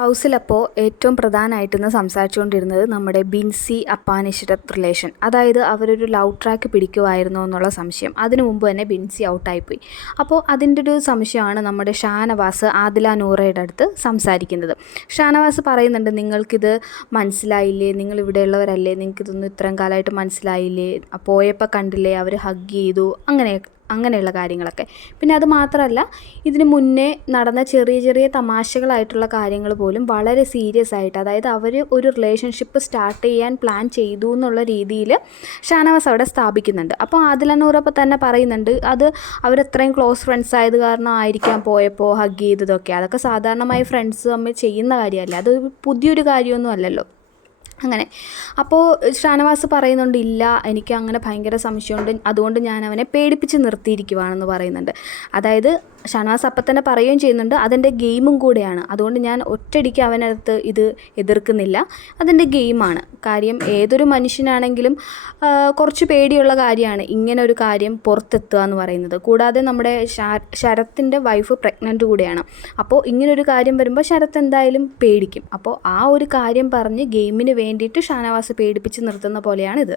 ഹൗസിലപ്പോൾ ഏറ്റവും പ്രധാനമായിട്ടിന്ന് സംസാരിച്ചുകൊണ്ടിരുന്നത് നമ്മുടെ ബിൻസി അപ്പാനിശ്രത് റിലേഷൻ. അതായത് അവരൊരു ലവ് ട്രാക്ക് പിടിക്കുമായിരുന്നോ എന്നുള്ള സംശയം. അതിനു മുമ്പ് തന്നെ ബിൻസി ഔട്ടായിപ്പോയി. അപ്പോൾ അതിൻ്റെ ഒരു സംശയമാണ് നമ്മുടെ ഷാനവാസ് ആദില നൂറയുടെ അടുത്ത് സംസാരിക്കുന്നത്. ഷാനവാസ് പറയുന്നുണ്ട്, നിങ്ങൾക്കിത് മനസ്സിലായില്ലേ, നിങ്ങളിവിടെയുള്ളവരല്ലേ, നിങ്ങൾക്കിതൊന്നും ഇത്രയും കാലമായിട്ട് മനസ്സിലായില്ലേ, പോയപ്പോൾ കണ്ടില്ലേ അവർ ഹഗ് ചെയ്തു, അങ്ങനെയുള്ള കാര്യങ്ങളൊക്കെ. പിന്നെ അത് മാത്രമല്ല, ഇതിന് മുന്നേ നടന്ന ചെറിയ ചെറിയ തമാശകളായിട്ടുള്ള കാര്യങ്ങൾ പോലും വളരെ സീരിയസ് ആയിട്ട്, അതായത് അവർ ഒരു റിലേഷൻഷിപ്പ് സ്റ്റാർട്ട് ചെയ്യാൻ പ്ലാൻ ചെയ്തു എന്നുള്ള രീതിയിൽ ഷാനവാസ് അവിടെ സ്ഥാപിക്കുന്നുണ്ട്. അപ്പോൾ ആദില നൂറപ്പോൾ തന്നെ പറയുന്നുണ്ട്, അത് അവരത്രയും ക്ലോസ് ഫ്രണ്ട്സ് ആയത് കാരണം ആയിരിക്കാം പോയപ്പോൾ ഹഗ് ചെയ്തതൊക്കെ. അതൊക്കെ സാധാരണമായി ഫ്രണ്ട്സ് തമ്മിൽ ചെയ്യുന്ന കാര്യമല്ല, അത് പുതിയൊരു കാര്യമൊന്നും അല്ലല്ലോ. അങ്ങനെ അപ്പോൾ ഷാനവാസ് പറയുന്നുണ്ട്, ഇല്ല എനിക്ക് അങ്ങനെ ഭയങ്കര സംശയമുണ്ട്, അതുകൊണ്ട് ഞാൻ അവനെ പേടിപ്പിച്ച് നിർത്തിയിരിക്കുവാണെന്ന് പറയുന്നുണ്ട്. അതായത് ഷാനവാസ് അപ്പം തന്നെ പറയുകയും ചെയ്യുന്നുണ്ട്, അതെൻ്റെ ഗെയിമും കൂടെയാണ്, അതുകൊണ്ട് ഞാൻ ഒറ്റയടിക്ക് അവനടുത്ത് ഇത് എതിർക്കുന്നില്ല, അതെൻ്റെ ഗെയിമാണ്. കാര്യം ഏതൊരു മനുഷ്യനാണെങ്കിലും കുറച്ച് പേടിയുള്ള കാര്യമാണ് ഇങ്ങനെ ഒരു കാര്യം പുറത്തെത്തുക എന്ന് പറയുന്നത്. കൂടാതെ നമ്മുടെ ശരത്തിൻ്റെ വൈഫ് പ്രഗ്നൻ്റ് കൂടെയാണ്. അപ്പോൾ ഇങ്ങനൊരു കാര്യം വരുമ്പോൾ ശരത്ത് എന്തായാലും പേടിക്കും. അപ്പോൾ ആ ഒരു കാര്യം പറഞ്ഞ് ഗെയിമിന് വേണ്ടിയിട്ട് ഷാനവാസ് പേടിപ്പിച്ച് നിർത്തുന്ന പോലെയാണിത്.